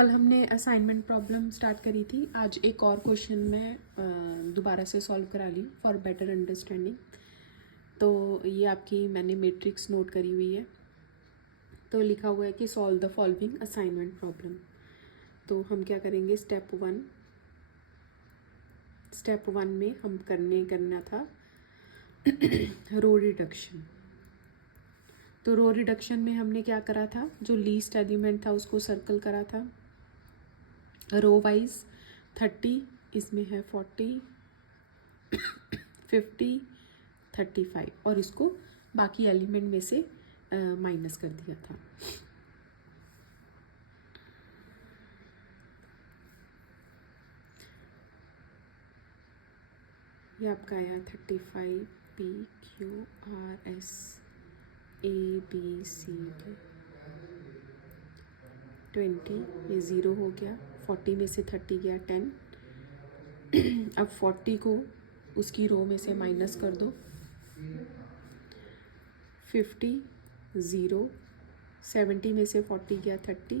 कल हमने assignment problem start करी थी। आज एक और क्वेश्चन मैं दोबारा से सॉल्व करा ली फॉर बेटर अंडरस्टैंडिंग। तो ये आपकी मैंने मैट्रिक्स नोट करी हुई है। तो लिखा हुआ है कि solve the following assignment problem. तो हम क्या करेंगे, स्टेप वन में हम करना था रो रिडक्शन। तो रो रिडक्शन में हमने क्या करा था, जो लीस्ट एलिमेंट था उसको सर्कल करा था। रो वाइज 30, इसमें है 40, 50, 35 और इसको बाकी एलिमेंट में से माइनस कर दिया था। ये आपका आया 35 PQRS ABCD 20, ये 0 हो गया। 40 में से 30 गया 10। अब 40 को उसकी रो में से माइनस कर दो। 50 0, 70 में से 40 गया 30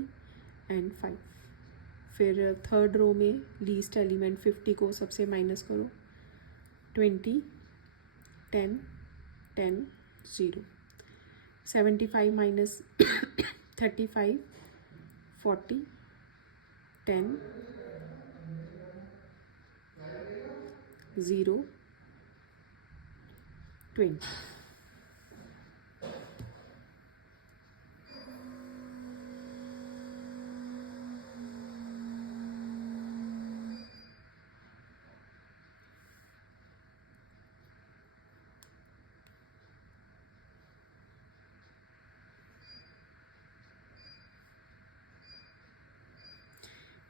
एंड 5। फिर थर्ड रो में लीस्ट एलिमेंट 50 को सबसे माइनस करो। 20 10 10 0। 75 माइनस 35 40 10 0 20।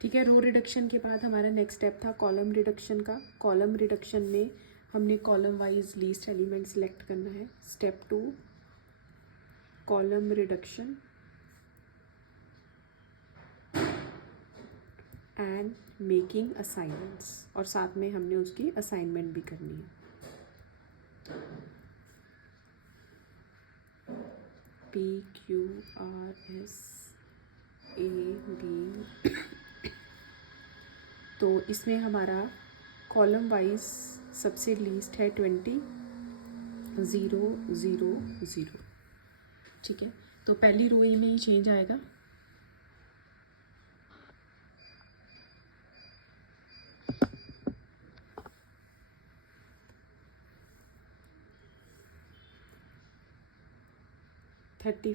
ठीक है। रो रिडक्शन के बाद हमारा नेक्स्ट स्टेप था कॉलम रिडक्शन का। कॉलम रिडक्शन में हमने column wise least element select करना है। Step 2 column reduction and making assignments, और साथ में हमने उसकी असाइनमेंट भी करनी है। PQRS AB। तो इसमें हमारा कॉलम वाइज सबसे लीस्ट है 20 0 0 0। ठीक है। तो पहली रो में ही चेंज आएगा। थर्टी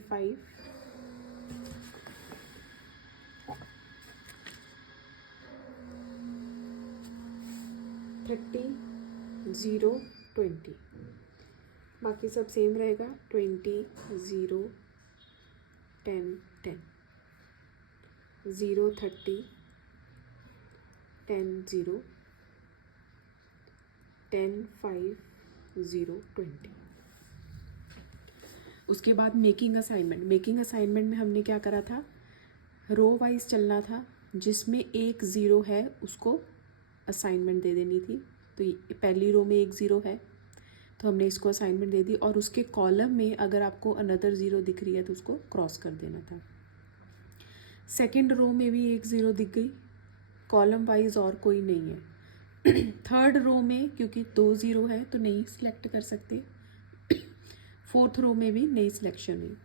0 20। बाकी सब सेम रहेगा। 20 0 10 10 0 30 10 0 10 5 0 20। उसके बाद मेकिंग असाइनमेंट में हमने क्या करा था, रो वाइज चलना था। जिसमें एक 0 है उसको असाइनमेंट दे देनी थी। तो पहली रो में एक 0 है तो हमने इसको असाइनमेंट दे दी, और उसके कॉलम में अगर आपको अनदर 0 दिख रही है तो उसको क्रॉस कर देना था। सेकंड रो में भी एक 0 दिख गई, कॉलम वाइज और कोई नहीं है। थर्ड रो में क्योंकि 2 0 है तो नहीं सिलेक्ट कर सकते। फोर्थ रो में भी नई सिलेक्शन हुई।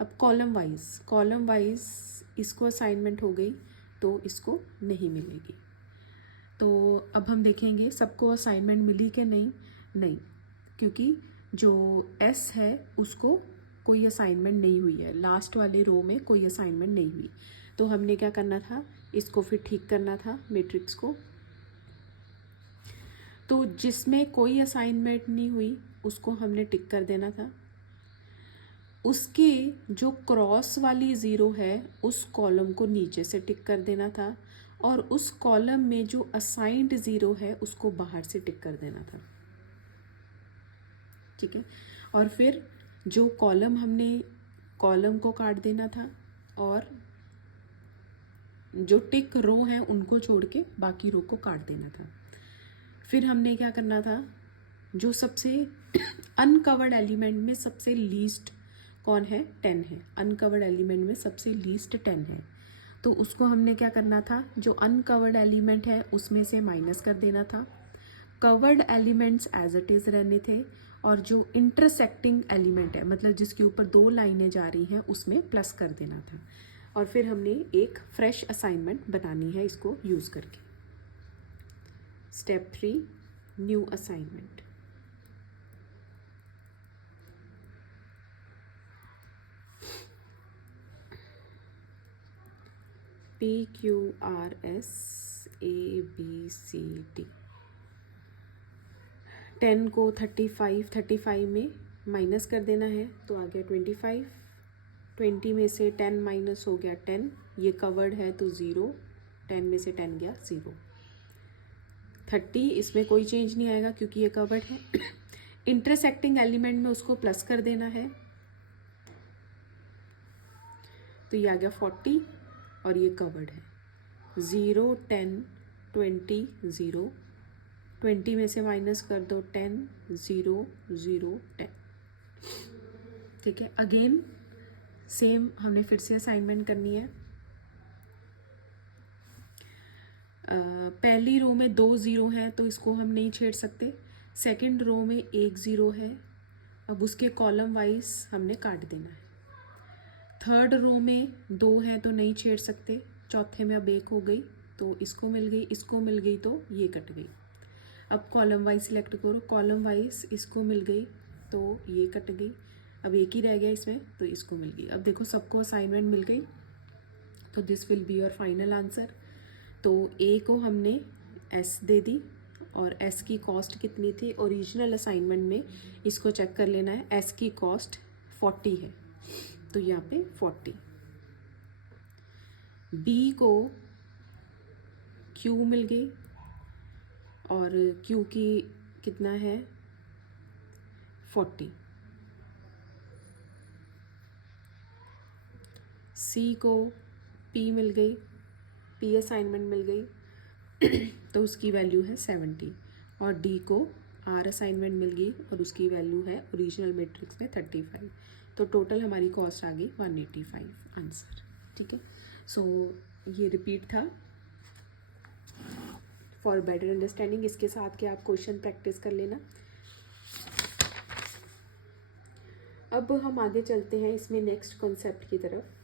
अब कॉलम वाइज इसको असाइनमेंट हो गई तो इसको नहीं मिलेगी। तो अब हम देखेंगे सबको असाइनमेंट मिली कि नहीं, क्योंकि जो एस है उसको कोई असाइनमेंट नहीं हुई है। लास्ट वाले रो में कोई असाइनमेंट नहीं हुई। तो हमने क्या करना था, इसको फिर ठीक करना था मैट्रिक्स को। तो जिसमें कोई असाइनमेंट नहीं हुई उसको हमने टिक कर देना था। उसके जो क्रॉस वाली 0 है उस कॉलम को नीचे से टिक कर देना था, और उस कॉलम में जो असाइंड 0 है उसको बाहर से टिक कर देना था। ठीक है। और फिर जो कॉलम को काट देना था, और जो टिक रो हैं उनको छोड़ के बाकी रो को काट देना था। फिर हमने क्या करना था, जो सबसे अनकवर्ड एलिमेंट में सबसे लीस्ट कौन है, 10 है। अनकवर्ड एलिमेंट में सबसे लीस्ट 10 है। तो उसको हमने क्या करना था, जो अनकवर्ड एलिमेंट है उसमें से माइनस कर देना था, covered elements as it is रहने थे, और जो इंटरसेक्टिंग एलिमेंट है मतलब जिसके ऊपर दो लाइनें जा रही हैं उसमें प्लस कर देना था। और फिर हमने एक फ्रेश असाइनमेंट बनानी है इसको यूज़ करके। Step 3, new assignment. PQRS ABCD 10 को 35 में माइनस कर देना है तो आ गया 25। 20 में से 10 माइनस हो गया 10, ये कवर्ड है तो 0, 10 में से 10 गया 0। 30 इसमें कोई चेंज नहीं आएगा क्योंकि ये कवर्ड है। इंटरसेक्टिंग एलिमेंट में उसको प्लस कर देना है तो ये आ गया 40 और ये कवर्ड है। 0 10 20 0, 20 में से माइनस कर दो 10, 0 0 10। ठीक है, अगेन सेम हमने फिर से असाइनमेंट करनी है। पहली रो में 2 0 हैं तो इसको हम नहीं छेड़ सकते। सेकंड रो में 1 0 है, अब उसके कॉलम वाइज हमने काट देना है। थर्ड रो में 2 हैं तो नहीं छेड़ सकते। चौथे में अब 1 हो गई तो इसको मिल गई, इसको मिल गई तो ये कट गई। अब कॉलम वाइज सिलेक्ट करो, कॉलम वाइज इसको मिल गई तो ये कट गई। अब एक ही रह गया इसमें तो इसको मिल गई। अब देखो सबको असाइनमेंट मिल गई तो this will be your final answer. तो ए को हमने एस दे दी और एस की कॉस्ट कितनी थी ओरिजिनल असाइनमेंट में, इसको चेक कर लेना है। एस की कॉस्ट 40 है तो यहाँ पे 40। बी को क्यू मिल गई और क्यू की कितना है 40। सी को पी मिल गई, पी असाइनमेंट मिल गई तो उसकी वैल्यू है 70। और डी को आर असाइनमेंट मिल गई और उसकी वैल्यू है ओरिजिनल मैट्रिक्स में 35। तो टोटल हमारी कॉस्ट आ गई 185 आंसर। ठीक है, सो ये रिपीट था फॉर बेटर अंडरस्टैंडिंग। इसके साथ के आप क्वेश्चन प्रैक्टिस कर लेना। अब हम आगे चलते हैं इसमें नेक्स्ट कॉन्सेप्ट की तरफ।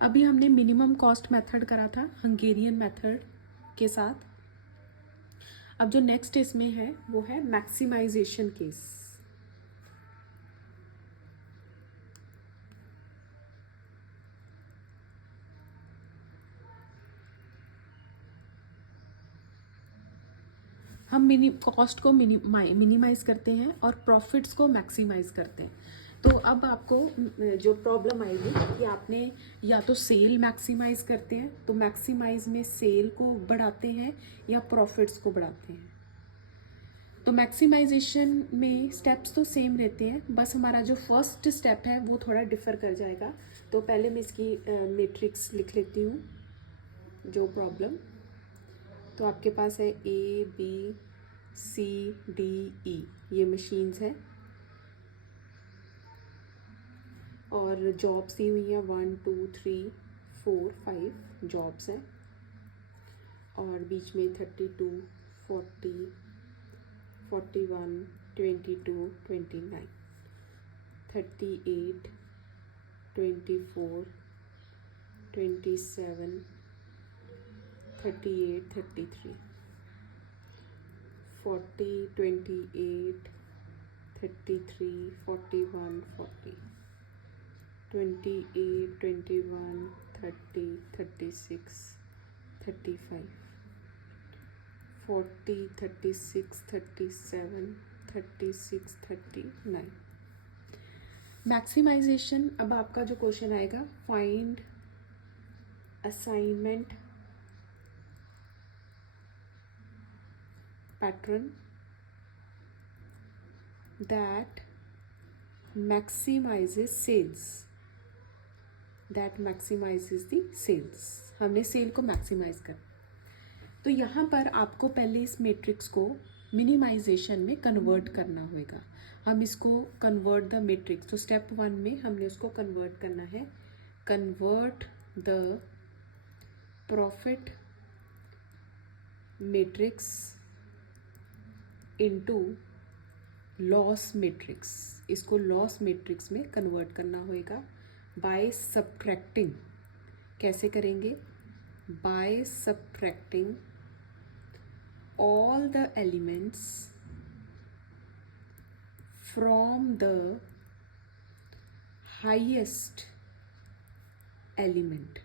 अभी हमने मिनिमम कॉस्ट मेथड करा था हंगेरियन मेथड के साथ। अब जो नेक्स्ट इसमें है वो है मैक्सिमाइजेशन केस। हम कॉस्ट को मिनिमाइज करते हैं और प्रॉफिट्स को मैक्सिमाइज करते हैं। तो अब आपको जो प्रॉब्लम आएगी कि आपने या तो सेल मैक्सिमाइज करते हैं तो मैक्सिमाइज में सेल को बढ़ाते हैं या प्रॉफिट्स को बढ़ाते हैं। तो मैक्सिमाइजेशन में स्टेप्स तो सेम रहते हैं, बस हमारा जो फर्स्ट स्टेप है वो थोड़ा डिफर कर जाएगा। तो पहले मैं इसकी मैट्रिक्स लिख लेती हूँ जो प्रॉब्लम। तो आपके पास है A B C D E, ये मशीन्स हैं और जॉब्स दी हुई हैं 1 2 3 4 5 जॉब्स हैं और बीच में 32 40 41 22 29 38 24 27 38 33 40, 28, 33, 41, 40, 28, 21, 30, 36, 35, 40, 36, 37, 36, 39. मैक्सिमाइजेशन। अब आपका जो क्वेश्चन आएगा, find assignment pattern that maximizes sales, that maximizes the sales. हमने सेल को मैक्सिमाइज कर, तो यहाँ पर आपको पहले इस मैट्रिक्स को मिनिमाइजेशन में कन्वर्ट करना होगा। हम इसको कन्वर्ट द मैट्रिक्स, तो स्टेप 1 में हमने उसको कन्वर्ट करना है। Convert the profit matrix into loss matrix. इसको लॉस मैट्रिक्स में कन्वर्ट करना होगा बाय सबट्रैक्टिंग। कैसे करेंगे? By subtracting all the elements from the highest element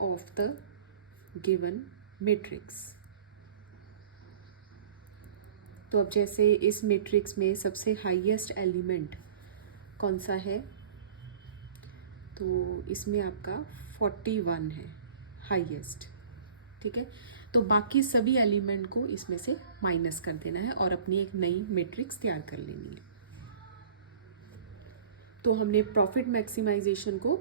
of the given matrix। तो अब जैसे इस मैट्रिक्स में सबसे हाईएस्ट एलिमेंट कौन सा है, तो इसमें आपका 41 है हाईएस्ट। ठीक है, तो बाकी सभी एलिमेंट को इसमें से माइनस कर देना है और अपनी एक नई मैट्रिक्स तैयार कर लेनी है। तो हमने प्रॉफिट मैक्सिमाइजेशन को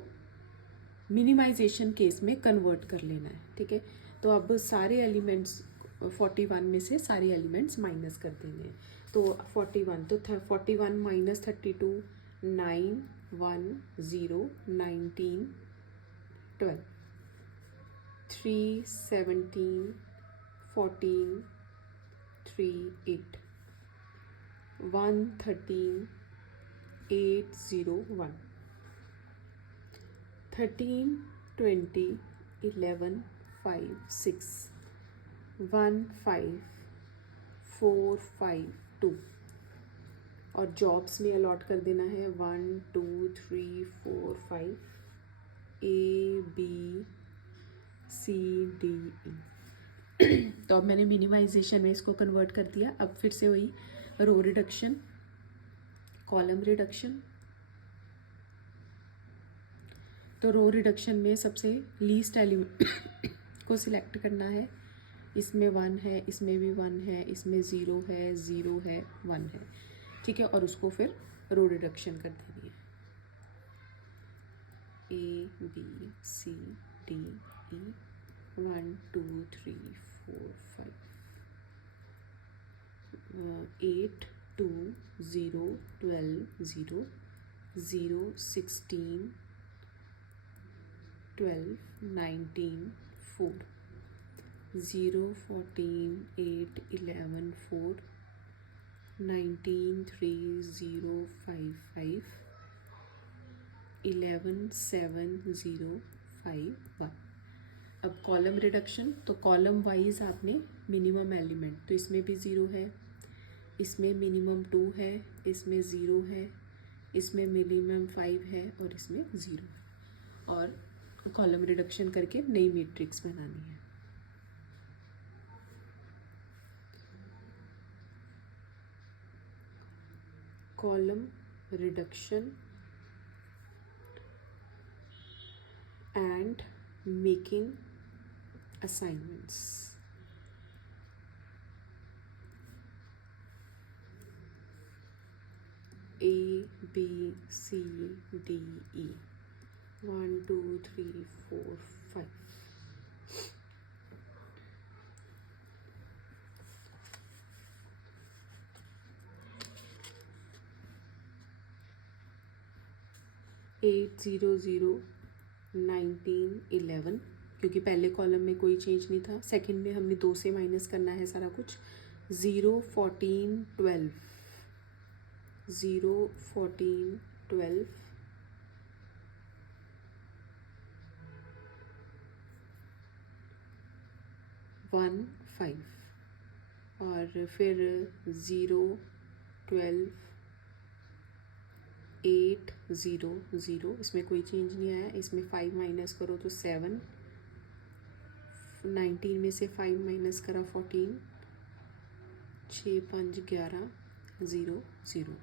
मिनिमाइजेशन केस में कन्वर्ट कर लेना है। ठीक है, तो अब सारे एलिमेंट्स 41 में से सारे एलिमेंट्स माइनस कर देंगे। तो 41, तो 41 माइनस 32, 9, 1, 0, 19, 12, 3, 17, 14, 3, 8, 1, 13, 8, 0, 1, 13, 20, 11, 5, 6, 1, 5, 4, 5, 2। और जॉब्स में अलॉट कर देना है 1, 2, 3, 4, 5, A, B, C, D, E। तो अब मैंने मिनिमाइजेशन में इसको कन्वर्ट कर दिया। अब फिर से वही रो रिडक्शन, कॉलम रिडक्शन। तो रो रिडक्शन में सबसे लीस्ट एलिमेंट को सिलेक्ट करना है। इसमें 1 है, इसमें भी 1 है, इसमें 0 है, 0 है, 1 है। ठीक है, और उसको फिर रो रिडक्शन कर देनी है। A, B, C, D, E, 1, 2, 3, 4, 5, 8, 2, 0, 12, 0, 0, 16, 12, 19, 4, 0, 14, 8, 11, 4, 19, 3, 0, 5, 5, 11, 7, 0, 5, 1। अब कॉलम रिडक्शन, तो कॉलम वाइज आपने मिनिमम एलिमेंट, तो इसमें भी 0 है, इसमें मिनिमम 2 है, इसमें 0 है, इसमें मिनिमम 5 है और इसमें 0 है। और कॉलम रिडक्शन करके नई मैट्रिक्स बनानी है। Column reduction and making assignments। A, B, C, D, E, 1, 2, 3, 4, 5। Eight, 0, 0, 19, 11, क्योंकि पहले कॉलम में कोई चेंज नहीं था। सेकंड में हमने 2 से माइनस करना है सारा कुछ। 0, 14, 12, 0, 14, 12, 1, 5, और फिर 0 12 8 0 0, इसमें कोई चेंज नहीं आया। इसमें 5 माइनस करो तो 7, 19 में से 5 माइनस करा 14, 6 5 11 0 0।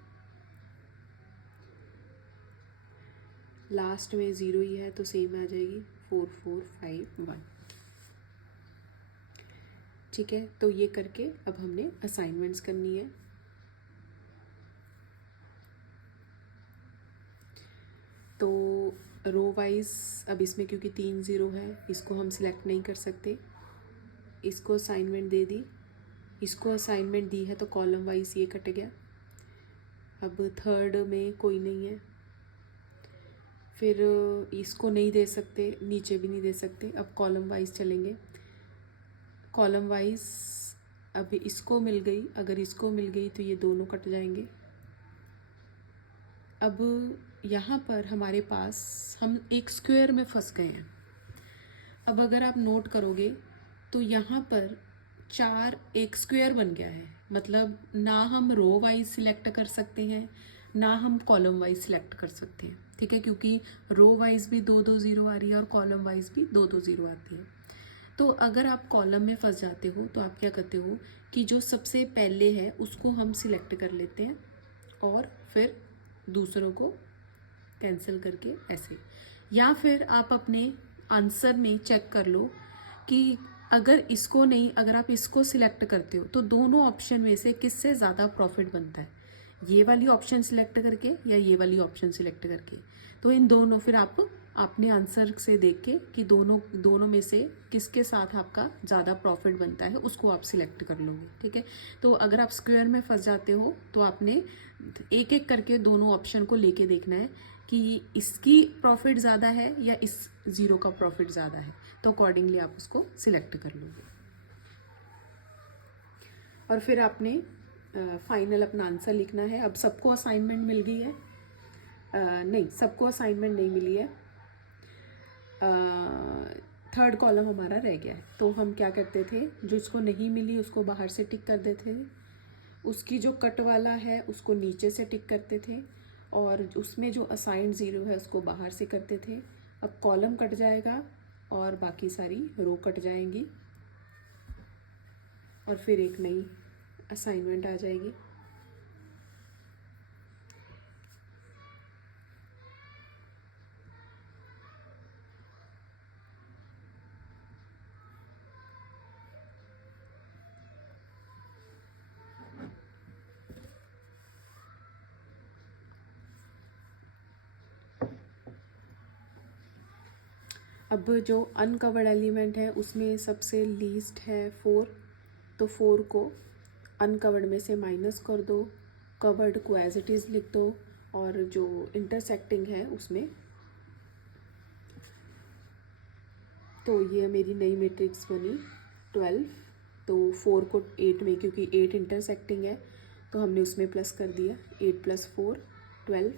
लास्ट में 0 ही है तो सेम आ जाएगी 4 4 5 1। ठीक है, तो ये करके अब हमने असाइनमेंट्स करनी है। तो रो वाइज अब इसमें क्योंकि 3 0 है, इसको हम सिलेक्ट नहीं कर सकते। इसको असाइनमेंट दे दी, इसको असाइनमेंट दी है तो कॉलम वाइज ये कट गया। अब थर्ड में कोई नहीं है, फिर इसको नहीं दे सकते, नीचे भी नहीं दे सकते। अब कॉलम वाइज चलेंगे। कॉलम वाइज अब इसको मिल गई, अगर इसको मिल गई तो ये दोनों कट जाएंगे। अब यहाँ पर हमारे पास हम एक स्क्वायर में फंस गए हैं। अब अगर आप नोट करोगे तो यहाँ पर 4 एक स्क्वायर बन गया है, मतलब ना हम रो वाइज सिलेक्ट कर सकते हैं ना हम कॉलम वाइज सिलेक्ट कर सकते हैं। ठीक है, क्योंकि रो वाइज भी 2 2 0 आ रही है और कॉलम वाइज भी 2 2 0 आती है। तो अगर आप कॉलम में फंस जाते हो तो आप क्या करते हो कि जो सबसे पहले है उसको हम सिलेक्ट कर लेते हैं और फिर दूसरों को कैंसिल करके ऐसे। या फिर आप अपने आंसर में चेक कर लो कि अगर इसको नहीं, अगर आप इसको सिलेक्ट करते हो तो दोनों ऑप्शन में से किससे ज़्यादा प्रॉफिट बनता है, ये वाली ऑप्शन सिलेक्ट करके या ये वाली ऑप्शन सिलेक्ट करके। तो इन दोनों फिर आप अपने आंसर से देख के कि दोनों में से किसके साथ आपका ज़्यादा प्रॉफिट बनता है उसको आप सिलेक्ट कर लोगे। ठीक है, तो अगर आप स्क्वायर में फंस जाते हो तो आपने एक एक करके दोनों ऑप्शन को लेके देखना है कि इसकी प्रॉफिट ज़्यादा है या इस ज़ीरो का प्रॉफिट ज़्यादा है, तो अकॉर्डिंगली आप उसको सिलेक्ट कर लोगे। और फिर आपने फाइनल अपना आंसर लिखना है। अब सबको असाइनमेंट मिल गई है? नहीं, सबको असाइनमेंट नहीं मिली है। थर्ड कॉलम हमारा रह गया है, तो हम क्या करते थे, जो इसको नहीं मिली उसको बाहर से टिक कर देते थे, उसकी जो कट वाला है उसको नीचे से टिक करते थे, और उसमें जो असाइंड ज़ीरो है उसको बाहर से करते थे। अब कॉलम कट जाएगा और बाकी सारी रो कट जाएंगी और फिर एक नई असाइनमेंट आ जाएगी। अब जो अनकवर्ड एलिमेंट है उसमें सबसे लीस्ट है 4, तो 4 को अनकवर्ड में से माइनस कर दो, कवर्ड को एज इट इज़ लिख दो, और जो इंटरसेक्टिंग है उसमें, तो ये मेरी नई मैट्रिक्स बनी 12। तो 4 को 8 में, क्योंकि 8 इंटरसेक्टिंग है तो हमने उसमें प्लस कर दिया, 8 + 4 12,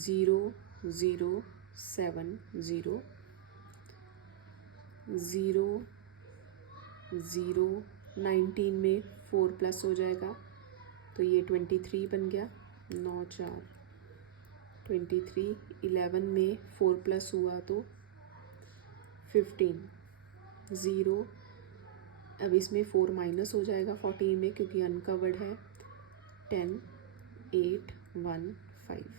0 0 7 0 0 0 19 में 4 प्लस हो जाएगा तो ये 23 बन गया, 9 4 23। 11 में 4 प्लस हुआ तो 15, 0। अब इसमें 4 माइनस हो जाएगा 14 में क्योंकि अनकवर्ड है, 10 8 1 5।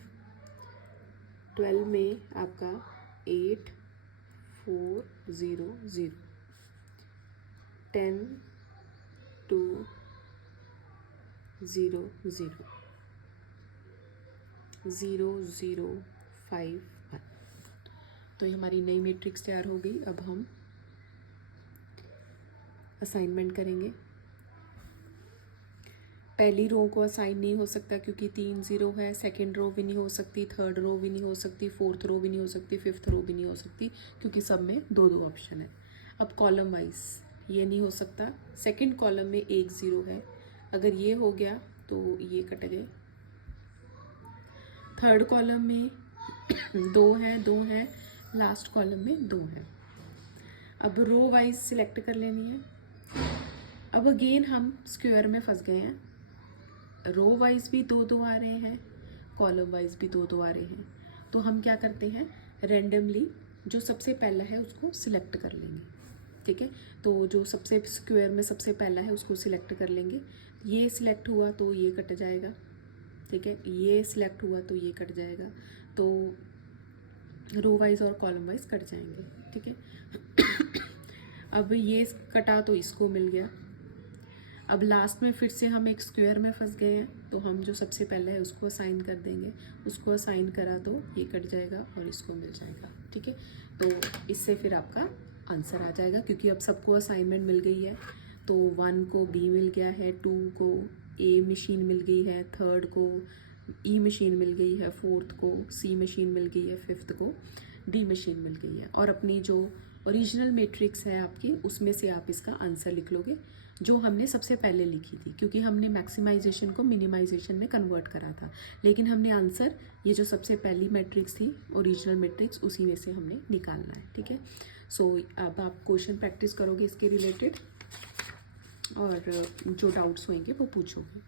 12 में आपका 8 4 0 0, 10 2 0 0 0 0 5 1। तो ये हमारी नई मैट्रिक्स तैयार हो गई। अब हम असाइनमेंट करेंगे। पहली रो को असाइन नहीं हो सकता क्योंकि 3 0 है, सेकंड रो भी नहीं हो सकती, थर्ड रो भी नहीं हो सकती, फोर्थ रो भी नहीं हो सकती, फिफ्थ रो भी नहीं हो सकती क्योंकि सब में 2 2 ऑप्शन है। अब कॉलम वाइज ये नहीं हो सकता, सेकंड कॉलम में 1 0 है, अगर ये हो गया तो ये कट गए। थर्ड कॉलम में 2 है, लास्ट कॉलम में 2 है। अब रो वाइज सिलेक्ट कर लेनी है। अब अगेन हम स्क्वायर में फंस गए हैं, रो वाइज भी दो दो आ रहे हैं, कॉलम वाइज भी दो दो आ रहे हैं। तो हम क्या करते हैं, रैंडमली जो सबसे पहला है उसको सिलेक्ट कर लेंगे, ठीक है। तो जो सबसे स्क्वायर में सबसे पहला है उसको सिलेक्ट कर लेंगे। ये सिलेक्ट हुआ तो ये कट जाएगा, ठीक है, ये सिलेक्ट हुआ तो ये कट जाएगा, तो रो वाइज और कॉलम वाइज कट जाएंगे, ठीक है। अब ये कटा तो इसको मिल गया। अब लास्ट में फिर से हम एक स्क्वायर में फंस गए हैं, तो हम जो सबसे पहले है उसको असाइन कर देंगे, उसको असाइन करा तो ये कट जाएगा और इसको मिल जाएगा, ठीक है। तो इससे फिर आपका आंसर आ जाएगा, क्योंकि अब सबको असाइनमेंट मिल गई है। तो 1 को B मिल गया है, 2 को A मशीन मिल गई है, 3rd को E मशीन मिल गई है, 4th को C मशीन मिल गई है, 5th को D मशीन मिल गई है। और अपनी जो ओरिजिनल मैट्रिक्स है आपकी, उसमें से आप इसका आंसर लिख लोगे जो हमने सबसे पहले लिखी थी, क्योंकि हमने मैक्सिमाइजेशन को मिनिमाइजेशन में कन्वर्ट करा था, लेकिन हमने आंसर ये जो सबसे पहली मैट्रिक्स थी ओरिजिनल मैट्रिक्स, उसी में से हमने निकालना है, ठीक है। सो अब आप क्वेश्चन प्रैक्टिस करोगे इसके रिलेटेड, और जो डाउट्स होंगे वो पूछोगे।